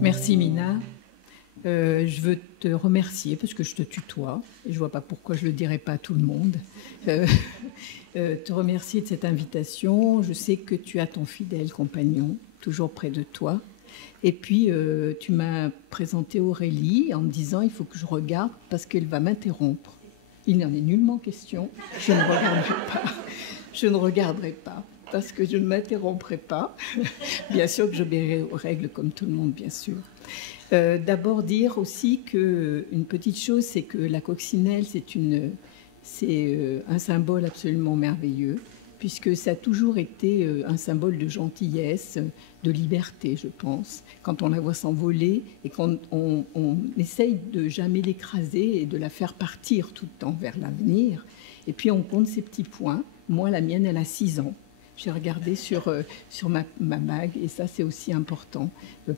Merci Mina. Je veux te remercier parce que je te tutoie et je ne vois pas pourquoi je ne le dirais pas à tout le monde. Te remercier de cette invitation. Je sais que tu as ton fidèle compagnon toujours près de toi. Et puis, tu m'as présenté Aurélie en me disant il faut que je regarde parce qu'elle va m'interrompre. Il n'en est nullement question. Je ne regarderai pas. Je ne regarderai pas parce que je ne m'interromprai pas. Bien sûr que j'obéirai aux règles comme tout le monde, bien sûr. D'abord dire aussi qu'une petite chose, c'est que la coccinelle, c'est un symbole absolument merveilleux, puisque ça a toujours été un symbole de gentillesse, de liberté, je pense. Quand on la voit s'envoler et quand on essaye de jamais l'écraser et de la faire partir tout le temps vers l'avenir, et puis on compte ses petits points. Moi, la mienne, elle a 6 ans. J'ai regardé sur ma bague et ça, c'est aussi important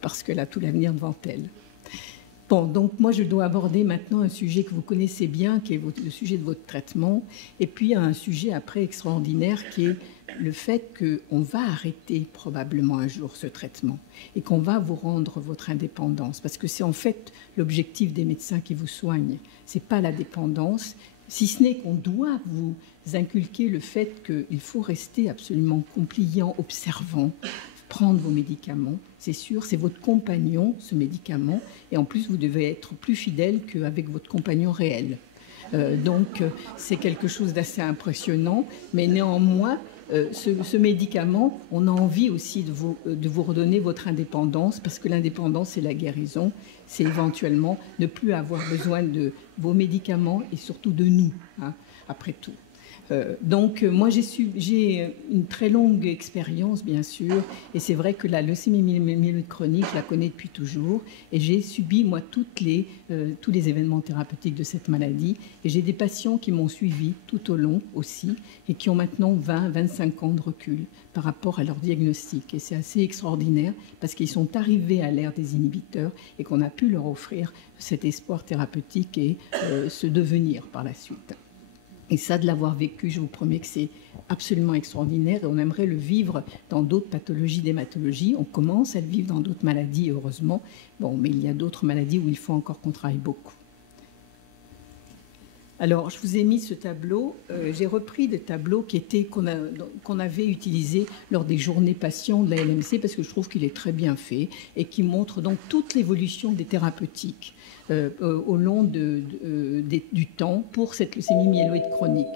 parce qu'elle a tout l'avenir devant elle. Bon, donc moi, je dois aborder maintenant un sujet que vous connaissez bien, qui est le sujet de votre traitement, et puis un sujet après extraordinaire qui est le fait qu'on va arrêter probablement un jour ce traitement et qu'on va vous rendre votre indépendance, parce que c'est en fait l'objectif des médecins qui vous soignent. C'est pas la dépendance, si ce n'est qu'on doit vous inculquer le fait qu'il faut rester absolument compliant, observant, prendre vos médicaments, c'est sûr, c'est votre compagnon, ce médicament, et en plus, vous devez être plus fidèle qu'avec votre compagnon réel. Donc, c'est quelque chose d'assez impressionnant, mais néanmoins, ce médicament, on a envie aussi de vous redonner votre indépendance, parce que l'indépendance, c'est la guérison, c'est éventuellement ne plus avoir besoin de vos médicaments et surtout de nous, hein, après tout. Donc, moi, j'ai une très longue expérience, bien sûr, et c'est vrai que la leucémie myéloïde chronique, je la connais depuis toujours, et j'ai subi, moi, tous les événements thérapeutiques de cette maladie, et j'ai des patients qui m'ont suivi tout au long aussi, et qui ont maintenant 20-25 ans de recul par rapport à leur diagnostic. Et c'est assez extraordinaire, parce qu'ils sont arrivés à l'ère des inhibiteurs, et qu'on a pu leur offrir cet espoir thérapeutique et ce devenir par la suite. Et ça, de l'avoir vécu, je vous promets que c'est absolument extraordinaire et on aimerait le vivre dans d'autres pathologies d'hématologie. On commence à le vivre dans d'autres maladies, heureusement. Bon, mais il y a d'autres maladies où il faut encore qu'on travaille beaucoup. Alors, je vous ai mis ce tableau. J'ai repris des tableaux qu'on avait utilisés lors des journées patients de la LMC parce que je trouve qu'il est très bien fait et qui montre donc toute l'évolution des thérapeutiques au long du temps pour cette leucémie myéloïde chronique.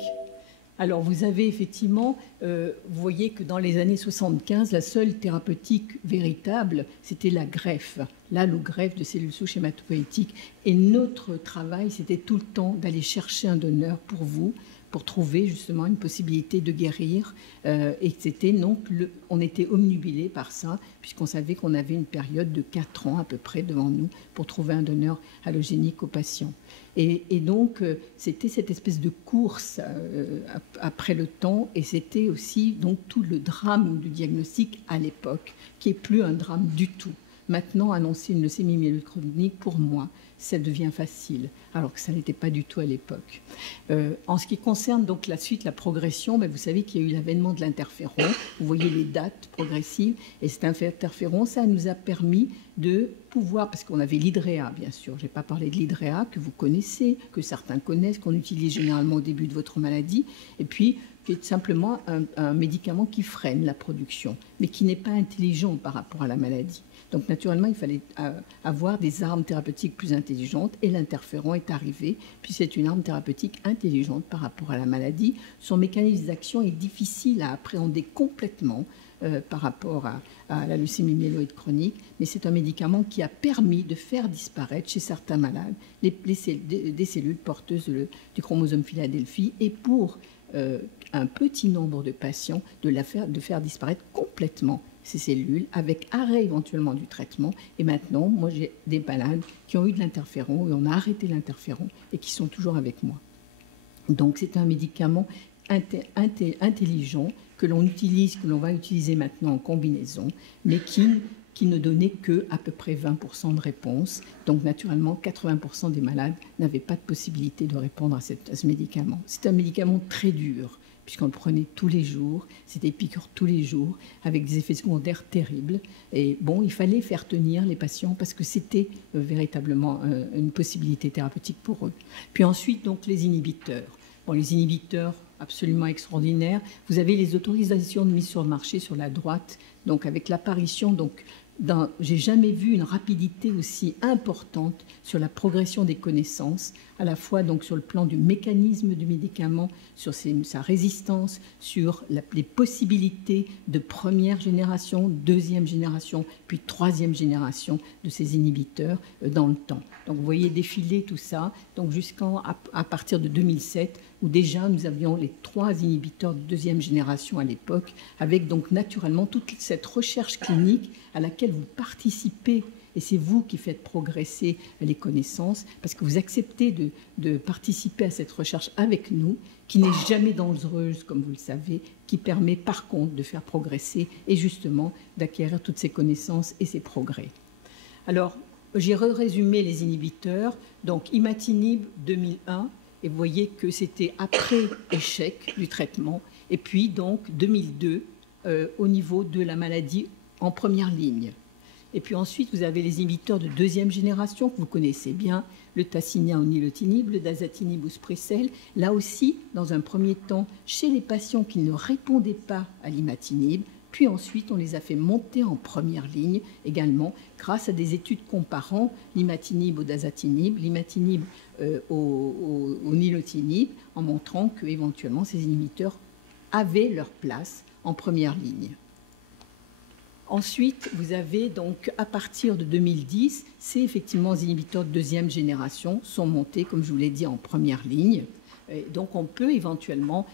Alors, vous avez effectivement, vous voyez que dans les années 75, la seule thérapeutique véritable, c'était la greffe, l'allogreffe de cellules souches hématopoïétiques. Et notre travail, c'était tout le temps d'aller chercher un donneur pour vous, pour trouver justement une possibilité de guérir. Et c'était donc, on était omnubilé par ça, puisqu'on savait qu'on avait une période de 4 ans à peu près devant nous pour trouver un donneur allogénique aux patients. Et donc, c'était cette espèce de course après le temps, et c'était aussi donc tout le drame du diagnostic à l'époque, qui est plus un drame du tout. Maintenant, annoncer une leucémie myéloïde chronique, pour moi, ça devient facile, alors que ça n'était pas du tout à l'époque. En ce qui concerne donc la suite, la progression, vous savez qu'il y a eu l'avènement de l'interféron. Vous voyez les dates progressives. Et cet interféron, ça nous a permis de pouvoir, parce qu'on avait l'hydréa, bien sûr. Je n'ai pas parlé de l'hydréa que vous connaissez, que certains connaissent, qu'on utilise généralement au début de votre maladie. Et puis, qui est simplement un médicament qui freine la production, mais qui n'est pas intelligent par rapport à la maladie. Donc, naturellement, il fallait avoir des armes thérapeutiques plus intelligentes et l'interféron est arrivé, puis c'est une arme thérapeutique intelligente par rapport à la maladie. Son mécanisme d'action est difficile à appréhender complètement par rapport à la leucémie myéloïde chronique, mais c'est un médicament qui a permis de faire disparaître chez certains malades des cellules porteuses du chromosome Philadelphie et pour un petit nombre de patients de faire disparaître complètement ces cellules avec arrêt éventuellement du traitement. Et maintenant, moi j'ai des malades qui ont eu de l'interféron et on a arrêté l'interféron et qui sont toujours avec moi. Donc c'est un médicament intelligent que l'on utilise, que l'on va utiliser maintenant en combinaison, mais qui ne donnait qu'à peu près 20% de réponse. Donc naturellement, 80% des malades n'avaient pas de possibilité de répondre à ce médicament. C'est un médicament très dur, puisqu'on le prenait tous les jours, c'était piqûre tous les jours, avec des effets secondaires terribles. Et bon, il fallait faire tenir les patients parce que c'était véritablement une possibilité thérapeutique pour eux. Puis ensuite, donc, les inhibiteurs. Bon, les inhibiteurs, absolument extraordinaires. Vous avez les autorisations de mise sur le marché sur la droite, donc avec l'apparition, donc, j'ai jamais vu une rapidité aussi importante sur la progression des connaissances, à la fois donc sur le plan du mécanisme du médicament, sur sa résistance, sur les possibilités de première génération, deuxième génération, puis troisième génération de ces inhibiteurs dans le temps. Donc vous voyez défiler tout ça, donc à partir de 2007, où déjà nous avions les 3 inhibiteurs de deuxième génération à l'époque, avec donc naturellement toute cette recherche clinique à laquelle vous participez, et c'est vous qui faites progresser les connaissances, parce que vous acceptez de participer à cette recherche avec nous, qui n'est jamais dangereuse, comme vous le savez, qui permet par contre de faire progresser et justement d'acquérir toutes ces connaissances et ces progrès. Alors, j'ai résumé les inhibiteurs, donc imatinib 2001, et vous voyez que c'était après échec du traitement, et puis donc 2002 au niveau de la maladie en première ligne. Et puis ensuite, vous avez les inhibiteurs de deuxième génération que vous connaissez bien, le tacinien ou nilotinib, le dasatinib ou spricel. Là aussi, dans un premier temps, chez les patients qui ne répondaient pas à l'imatinib, puis ensuite, on les a fait monter en première ligne également grâce à des études comparant l'imatinib au dasatinib, l'imatinib au nilotinib, en montrant qu'éventuellement, ces inhibiteurs avaient leur place en première ligne. Ensuite, vous avez donc, à partir de 2010, c'est effectivement les inhibiteurs de deuxième génération sont montés, comme je vous l'ai dit, en première ligne. Et donc, on peut éventuellement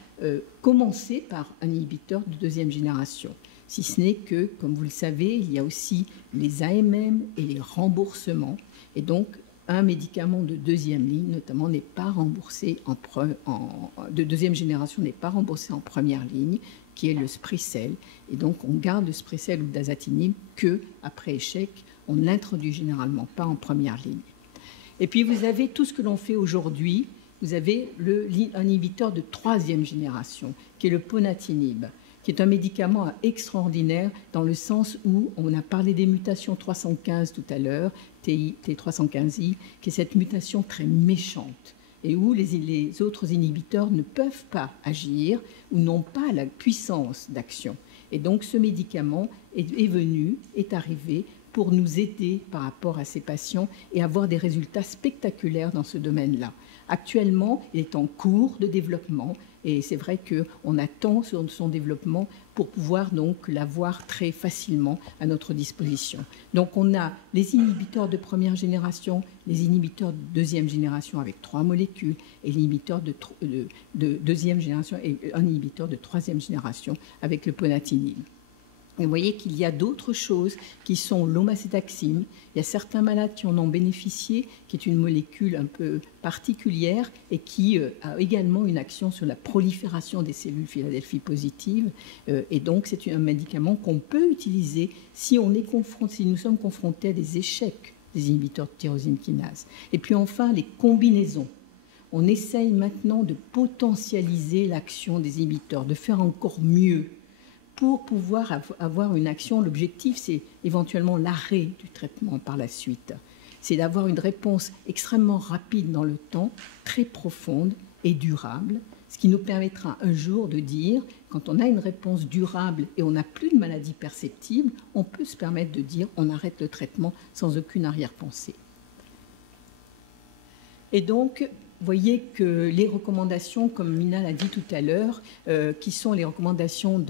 commencer par un inhibiteur de deuxième génération. Si ce n'est que, comme vous le savez, il y a aussi les AMM et les remboursements. Et donc, un médicament de deuxième ligne, notamment, n'est pas remboursé de deuxième génération, n'est pas remboursé en première ligne, qui est le spricel. Et donc, on garde le spricel ou le dasatinib qu'après échec, on ne l'introduit généralement pas en première ligne. Et puis, vous avez tout ce que l'on fait aujourd'hui. Vous avez un inhibiteur de troisième génération, qui est le ponatinib, qui est un médicament extraordinaire dans le sens où on a parlé des mutations 315 tout à l'heure, T315I, qui est cette mutation très méchante et où les autres inhibiteurs ne peuvent pas agir ou n'ont pas la puissance d'action. Et donc ce médicament est arrivé pour nous aider par rapport à ces patients et avoir des résultats spectaculaires dans ce domaine-là. Actuellement, il est en cours de développement et c'est vrai qu'on attend sur son développement pour pouvoir donc l'avoir très facilement à notre disposition. Donc on a les inhibiteurs de première génération, les inhibiteurs de deuxième génération avec 3 molécules et l'inhibiteur de deuxième génération et un inhibiteur de troisième génération avec le ponatinib. Et vous voyez qu'il y a d'autres choses qui sont l'omacétaxime. Il y a certains malades qui en ont bénéficié, qui est une molécule un peu particulière et qui a également une action sur la prolifération des cellules Philadelphie positives. Et donc, c'est un médicament qu'on peut utiliser si nous sommes confrontés à des échecs des inhibiteurs de tyrosine kinase. Et puis enfin, les combinaisons. On essaye maintenant de potentialiser l'action des inhibiteurs, de faire encore mieux. Pour pouvoir avoir une action, l'objectif, c'est éventuellement l'arrêt du traitement par la suite. C'est d'avoir une réponse extrêmement rapide dans le temps, très profonde et durable, ce qui nous permettra un jour de dire, quand on a une réponse durable et on n'a plus de maladie perceptible, on peut se permettre de dire on arrête le traitement sans aucune arrière-pensée. Et donc, vous voyez que les recommandations, comme Mina l'a dit tout à l'heure, qui sont les recommandations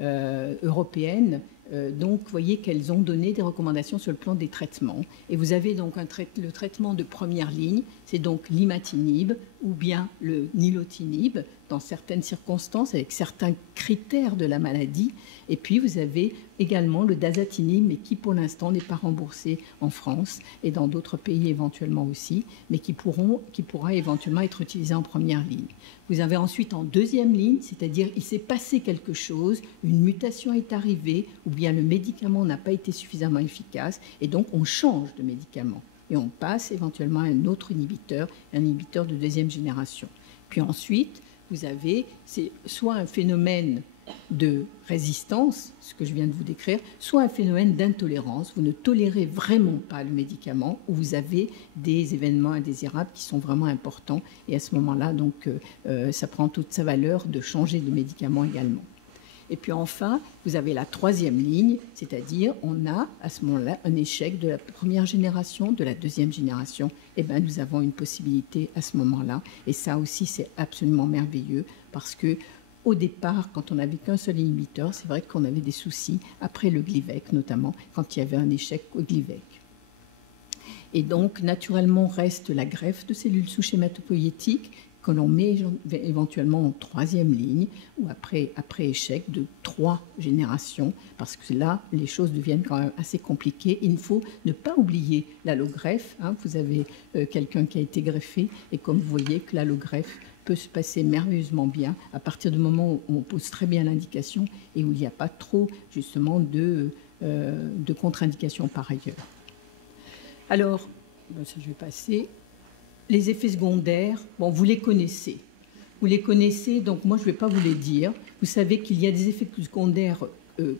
européennes, donc vous voyez qu'elles ont donné des recommandations sur le plan des traitements. Et vous avez donc le traitement de première ligne, c'est donc l'imatinib ou bien le nilotinib, dans certaines circonstances, avec certains critères de la maladie. Et puis, vous avez également le dasatinib, mais qui, pour l'instant, n'est pas remboursé en France et dans d'autres pays éventuellement aussi, mais qui pourra éventuellement être utilisé en première ligne. Vous avez ensuite en deuxième ligne, c'est-à-dire il s'est passé quelque chose, une mutation est arrivée, ou bien le médicament n'a pas été suffisamment efficace, et donc on change de médicament. Et on passe éventuellement à un autre inhibiteur, un inhibiteur de deuxième génération. Puis ensuite, vous avez, c'est soit un phénomène de résistance, ce que je viens de vous décrire, soit un phénomène d'intolérance. Vous ne tolérez vraiment pas le médicament, ou vous avez des événements indésirables qui sont vraiment importants. Et à ce moment-là, donc, ça prend toute sa valeur de changer de médicament également. Et puis enfin, vous avez la troisième ligne, c'est-à-dire on a à ce moment-là un échec de la première génération, de la deuxième génération. Eh bien, nous avons une possibilité à ce moment-là. Et ça aussi, c'est absolument merveilleux parce que au départ, quand on n'avait qu'un seul inhibiteur, c'est vrai qu'on avait des soucis, après le Glivec notamment, quand il y avait un échec au Glivec. Et donc, naturellement, reste la greffe de cellules souches hématopoïétiques que l'on met éventuellement en troisième ligne ou après échec de 3 générations, parce que là, les choses deviennent quand même assez compliquées. Il ne faut ne pas oublier l'allogreffe. Hein. Vous avez quelqu'un qui a été greffé, et comme vous voyez que l'allogreffe peut se passer merveilleusement bien à partir du moment où on pose très bien l'indication et où il n'y a pas trop, justement, de contre-indications par ailleurs. Alors, ça je vais passer. Les effets secondaires, bon, vous les connaissez. Vous les connaissez, donc moi je ne vais pas vous les dire. Vous savez qu'il y a des effets secondaires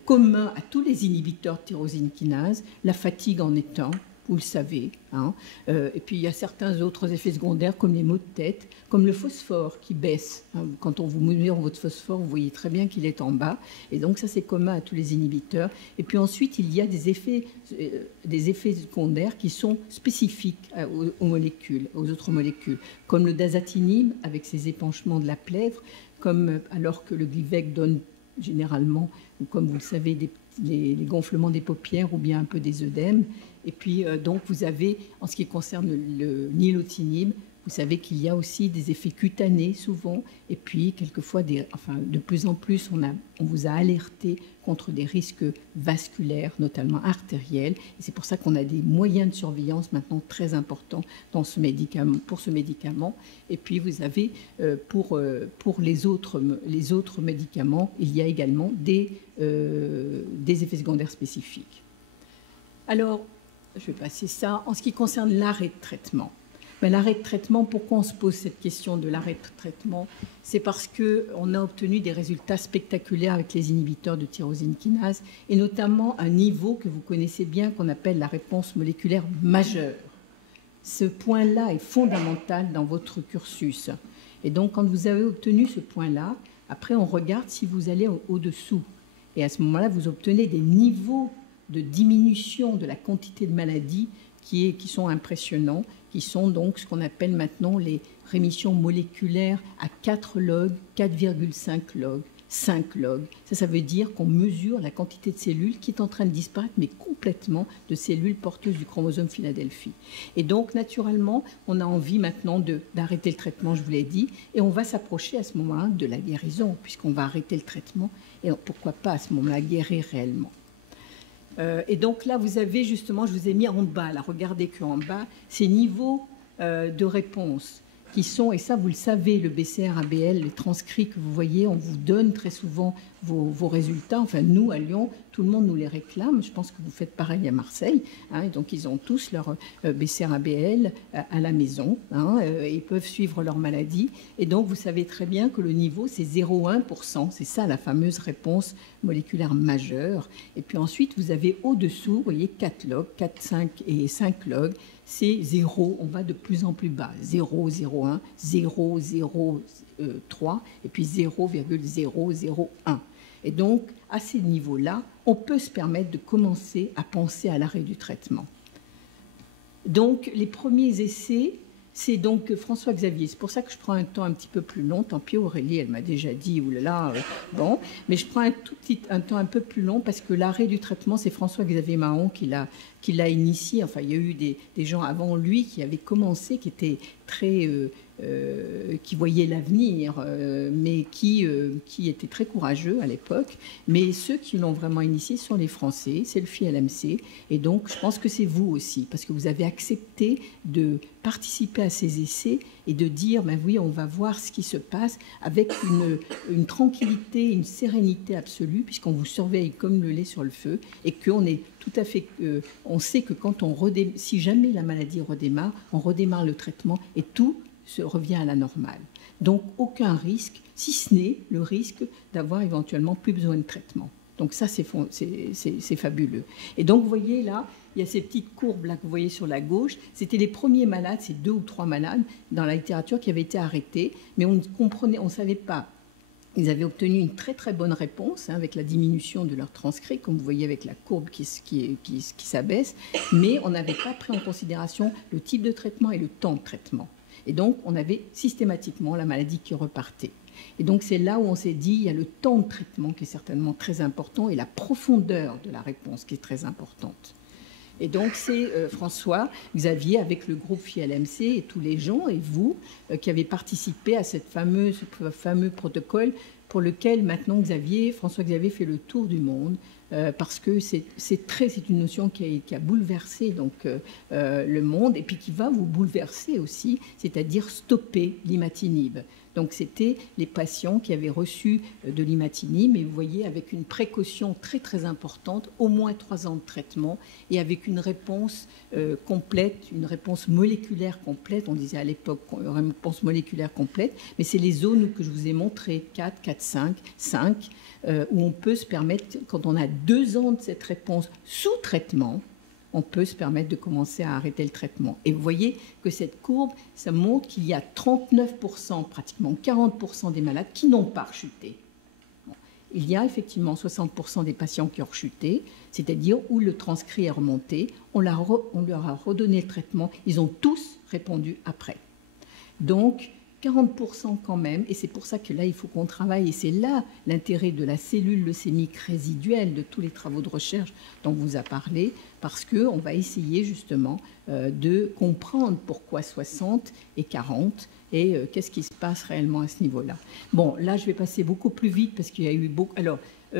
communs à tous les inhibiteurs de tyrosine kinase. La fatigue en est un, vous le savez. Hein. Et puis il y a certains autres effets secondaires comme les maux de tête, comme le phosphore qui baisse. Hein. Quand on vous mesure votre phosphore, vous voyez très bien qu'il est en bas. Et donc ça c'est commun à tous les inhibiteurs. Et puis ensuite il y a des effets secondaires qui sont spécifiques aux molécules, aux autres molécules, comme le dasatinib avec ses épanchements de la plèvre, comme alors que le Glivec donne généralement, comme vous le savez, les gonflements des paupières ou bien un peu des œdèmes. Et puis, donc, vous avez, en ce qui concerne le nilotinib, vous savez qu'il y a aussi des effets cutanés souvent. Et puis, quelquefois, de plus en plus, on vous a alerté contre des risques vasculaires, notamment artériels. Et c'est pour ça qu'on a des moyens de surveillance maintenant très importants pour ce médicament. Et puis, vous avez, pour les autres médicaments, il y a également des effets secondaires spécifiques. Alors, je vais passer ça. En ce qui concerne l'arrêt de traitement, l'arrêt de traitement, pourquoi on se pose cette question de l'arrêt de traitement? C'est parce qu'on a obtenu des résultats spectaculaires avec les inhibiteurs de tyrosine kinase, et notamment un niveau que vous connaissez bien, qu'on appelle la réponse moléculaire majeure. Ce point-là est fondamental dans votre cursus. Et donc, quand vous avez obtenu ce point-là, après, on regarde si vous allez au-dessous. Et à ce moment-là, vous obtenez des niveaux de diminution de la quantité de maladies qui sont impressionnants, qui sont donc ce qu'on appelle maintenant les rémissions moléculaires à 4 log, 4,5 log, 5 log. Ça veut dire qu'on mesure la quantité de cellules qui est en train de disparaître, mais complètement, de cellules porteuses du chromosome Philadelphie. Et donc, naturellement, on a envie maintenant d'arrêter le traitement, je vous l'ai dit, et on va s'approcher à ce moment-là de la guérison, puisqu'on va arrêter le traitement, et pourquoi pas à ce moment-là guérir réellement. Et donc là, vous avez justement, je vous ai mis en bas, là, regardez qu'en bas, ces niveaux de réponse qui sont, et ça vous le savez, le BCR-ABL, les transcrits que vous voyez, on vous donne très souvent vos résultats. Enfin, nous, à Lyon, tout le monde nous les réclame. Je pense que vous faites pareil à Marseille. Hein, et donc, ils ont tous leur BCR-ABL à la maison. Hein, ils peuvent suivre leur maladie. Et donc, vous savez très bien que le niveau, c'est 0,1%. C'est ça, la fameuse réponse moléculaire majeure. Et puis ensuite, vous avez au-dessous, vous voyez, 4 logs, 4, 5 et 5 logs. C'est 0, on va de plus en plus bas. 0, 0,1, 0, 0, 3, et puis 0,001. Et donc, à ces niveaux-là, on peut se permettre de commencer à penser à l'arrêt du traitement. Donc, les premiers essais, c'est donc François Xavier. C'est pour ça que je prends un temps un petit peu plus long. Tant pis, Aurélie, elle m'a déjà dit, oulala, bon. Mais je prends un temps un peu plus long parce que l'arrêt du traitement, c'est François Xavier Mahon qui l'a initié. Enfin, il y a eu des gens avant lui qui avaient commencé, qui étaient très... qui voyaient l'avenir, mais qui étaient très courageux à l'époque. Mais ceux qui l'ont vraiment initié sont les Français, c'est le FILMC. Et donc, je pense que c'est vous aussi, parce que vous avez accepté de participer à ces essais et de dire, ben oui, on va voir ce qui se passe avec une tranquillité, une sérénité absolue, puisqu'on vous surveille comme le lait sur le feu, et qu'on est tout à fait... on sait que quand si jamais la maladie redémarre, on redémarre le traitement, et tout revient à la normale. Donc aucun risque, si ce n'est le risque d'avoir éventuellement plus besoin de traitement. Donc ça, c'est fabuleux. Et donc, vous voyez là, il y a ces petites courbes là que vous voyez sur la gauche. C'était les premiers malades, c'est 2 ou 3 malades dans la littérature qui avaient été arrêtés, mais on ne savait pas. Ils avaient obtenu une très très bonne réponse avec la diminution de leur transcrit, comme vous voyez avec la courbe qui s'abaisse, mais on n'avait pas pris en considération le type de traitement et le temps de traitement. Et donc, on avait systématiquement la maladie qui repartait. Et donc, c'est là où on s'est dit, il y a le temps de traitement qui est certainement très important et la profondeur de la réponse qui est très importante. Et donc, c'est François Xavier, avec le groupe FILMC et tous les gens, et vous, qui avez participé à ce fameux protocole pour lequel maintenant François Xavier fait le tour du monde, parce que c'est une notion qui a bouleversé donc, le monde, et puis qui va vous bouleverser aussi, c'est-à-dire stopper l'imatinib. Donc, c'était les patients qui avaient reçu de l'imatinib, mais vous voyez, avec une précaution très, très importante, au moins 3 ans de traitement, et avec une réponse complète, une réponse moléculaire complète. On disait à l'époque une réponse moléculaire complète, mais c'est les zones que je vous ai montrées, 4, 4, 5, où on peut se permettre, quand on a 2 ans de cette réponse sous traitement, on peut se permettre de commencer à arrêter le traitement. Et vous voyez que cette courbe, ça montre qu'il y a 39%, pratiquement 40% des malades qui n'ont pas rechuté. Bon. Il y a effectivement 60% des patients qui ont rechuté, c'est-à-dire où le transcrit est remonté, on leur a redonné le traitement, ils ont tous répondu après. Donc, 40% quand même, et c'est pour ça que là, il faut qu'on travaille, et c'est là l'intérêt de la cellule leucémique résiduelle, de tous les travaux de recherche dont on vous a parlé, parce qu'on va essayer justement de comprendre pourquoi 60 et 40, et qu'est-ce qui se passe réellement à ce niveau-là. Bon, là, je vais passer beaucoup plus vite, parce qu'il y a eu beaucoup... Alors,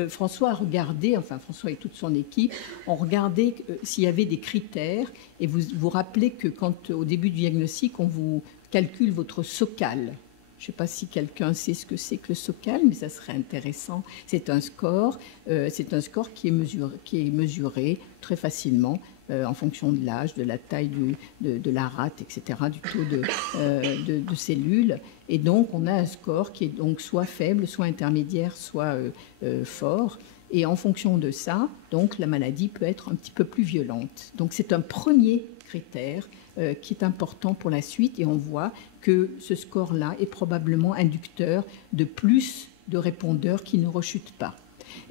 François a regardé, enfin François et toute son équipe, ont regardé s'il y avait des critères, et vous vous rappelez que quand, au début du diagnostic, on vous calcule votre SOCAL. Je ne sais pas si quelqu'un sait ce que c'est que le SOCAL, mais ça serait intéressant. C'est un score qui est mesuré très facilement en fonction de l'âge, de la taille de la rate, etc., du taux de cellules. Et donc, on a un score qui est donc soit faible, soit intermédiaire, soit fort. Et en fonction de ça, donc, la maladie peut être un petit peu plus violente. Donc, c'est un premier critère qui est important pour la suite, et on voit que ce score-là est probablement inducteur de plus de répondeurs qui ne rechutent pas.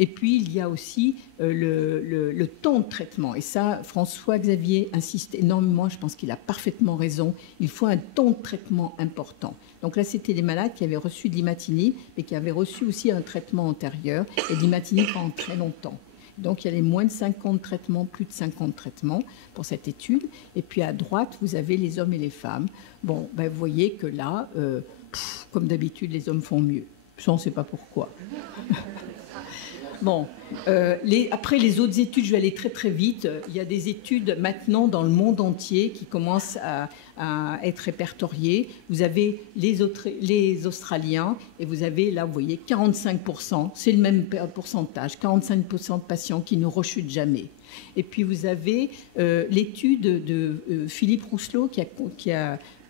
Et puis, il y a aussi le temps de traitement. Et ça, François Xavier insiste énormément, je pense qu'il a parfaitement raison. Il faut un temps de traitement important. Donc là, c'était des malades qui avaient reçu de l'imatinib, mais qui avaient reçu aussi un traitement antérieur, et de l'imatinib pendant très longtemps. Donc, il y a les moins de 50 traitements, plus de 50 traitements pour cette étude. Et puis, à droite, vous avez les hommes et les femmes. Bon, ben, vous voyez que là, comme d'habitude, les hommes font mieux. Ça, on ne sait pas pourquoi. Bon, après les autres études, je vais aller très très vite. Il y a des études maintenant dans le monde entier qui commencent à être répertoriées. Vous avez les Australiens et vous avez là, vous voyez, 45%, c'est le même pourcentage, 45% de patients qui ne rechutent jamais. Et puis vous avez l'étude de Philippe Rousselot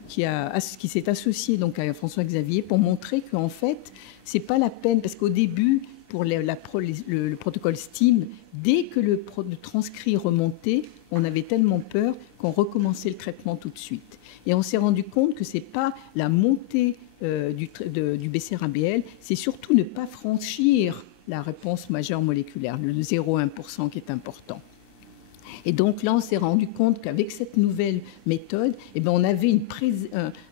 qui s'est associé donc à François Xavier pour montrer qu'en fait, c'est pas la peine, parce qu'au début, pour le protocole STEAM, dès que le transcrit remontait, on avait tellement peur qu'on recommençait le traitement tout de suite. Et on s'est rendu compte que ce n'est pas la montée du BCR-ABL, c'est surtout ne pas franchir la réponse majeure moléculaire, le 0,1% qui est important. Et donc là, on s'est rendu compte qu'avec cette nouvelle méthode, eh bien,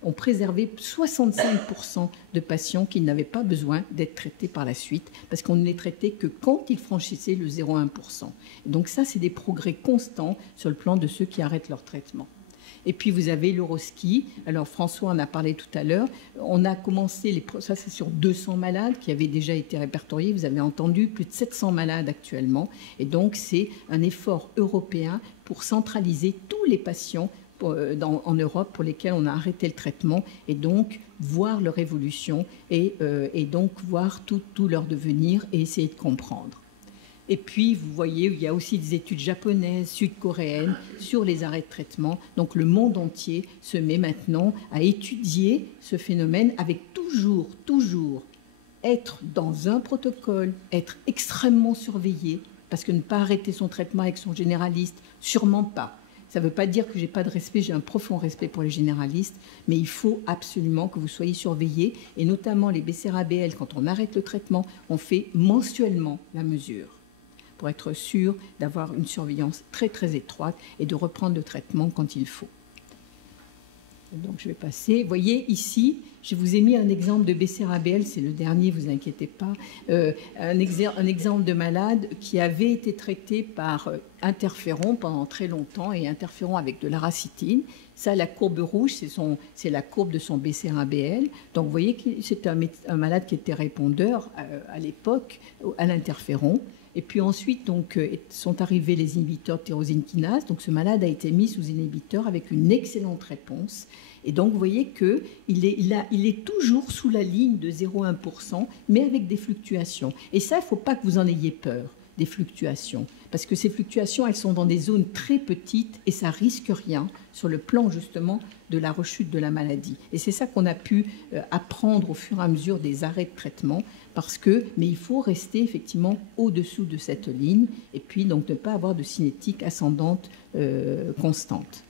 on préservait 65% de patients qui n'avaient pas besoin d'être traités par la suite, parce qu'on ne les traitait que quand ils franchissaient le 0,1%. Et donc ça, c'est des progrès constants sur le plan de ceux qui arrêtent leur traitement. Et puis, vous avez l'Euroski. Alors, François en a parlé tout à l'heure. On a commencé, ça c'est sur 200 malades qui avaient déjà été répertoriés. Vous avez entendu, plus de 700 malades actuellement. Et donc, c'est un effort européen pour centraliser tous les patients en Europe pour lesquels on a arrêté le traitement et donc voir leur évolution et donc voir tout leur devenir et essayer de comprendre. Et puis, vous voyez, il y a aussi des études japonaises, sud-coréennes sur les arrêts de traitement. Donc, le monde entier se met maintenant à étudier ce phénomène avec toujours être dans un protocole, être extrêmement surveillé, parce que ne pas arrêter son traitement avec son généraliste, sûrement pas. Ça ne veut pas dire que je n'ai pas de respect, j'ai un profond respect pour les généralistes, mais il faut absolument que vous soyez surveillés, et notamment les BCR-ABL, quand on arrête le traitement, on fait mensuellement la mesure, pour être sûr d'avoir une surveillance très très étroite et de reprendre le traitement quand il faut. Donc je vais passer. Vous voyez ici, je vous ai mis un exemple de BCR-ABL, c'est le dernier, vous inquiétez pas. Un exemple de malade qui avait été traité par interféron pendant très longtemps et interféron avec de l'aracitine. Ça, la courbe rouge, c'est la courbe de son BCR-ABL. Donc vous voyez que c'est un malade qui était répondeur à l'époque à l'interféron. Et puis ensuite, donc, sont arrivés les inhibiteurs de tyrosine kinase. Donc, ce malade a été mis sous inhibiteur avec une excellente réponse. Et donc, vous voyez qu'il est toujours sous la ligne de 0,1%, mais avec des fluctuations. Et ça, il ne faut pas que vous en ayez peur, des fluctuations. Parce que ces fluctuations, elles sont dans des zones très petites et ça risque rien sur le plan, justement, de la rechute de la maladie. Et c'est ça qu'on a pu apprendre au fur et à mesure des arrêts de traitement. Mais il faut rester effectivement au-dessous de cette ligne et puis donc ne pas avoir de cinétique ascendante constante.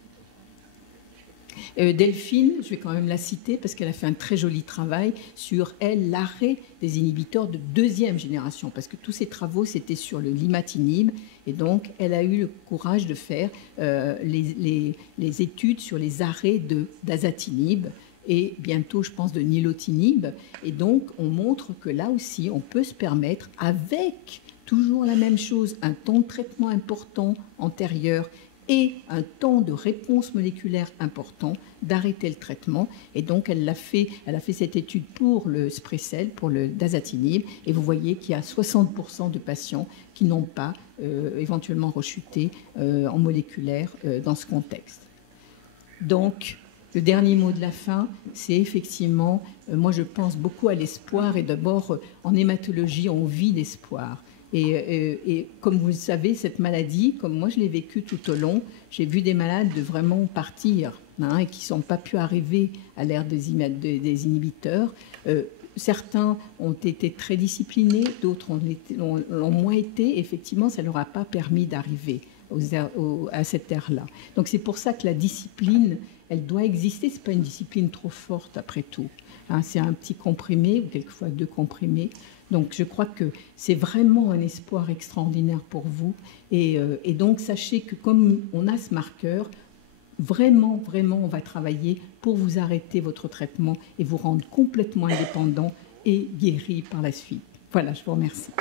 Delphine, je vais quand même la citer parce qu'elle a fait un très joli travail sur, elle, l'arrêt des inhibiteurs de deuxième génération, parce que tous ses travaux, c'était sur le limatinib, et donc elle a eu le courage de faire les études sur les arrêts d'azatinib, et bientôt, je pense, de nilotinib. Et donc, on montre que là aussi, on peut se permettre, avec toujours la même chose, un temps de traitement important antérieur et un temps de réponse moléculaire important, d'arrêter le traitement. Et donc, elle a fait cette étude pour le Sprecel, pour le dasatinib, et vous voyez qu'il y a 60% de patients qui n'ont pas éventuellement rechuté en moléculaire dans ce contexte. Donc, le dernier mot de la fin, c'est effectivement, moi je pense beaucoup à l'espoir, et d'abord en hématologie, on vit l'espoir. Et comme vous le savez, cette maladie, comme moi je l'ai vécue tout au long, j'ai vu des malades de vraiment partir et qui n'ont pas pu arriver à l'ère des inhibiteurs. Certains ont été très disciplinés, d'autres l'ont moins été. Effectivement, ça ne leur a pas permis d'arriver à cette ère-là. Donc c'est pour ça que la discipline, elle doit exister. Ce n'est pas une discipline trop forte après tout. C'est un petit comprimé ou quelquefois 2 comprimés. Donc je crois que c'est vraiment un espoir extraordinaire pour vous. Et donc sachez que comme on a ce marqueur, vraiment, on va travailler pour vous arrêter votre traitement et vous rendre complètement indépendant et guéri par la suite. Voilà, je vous remercie.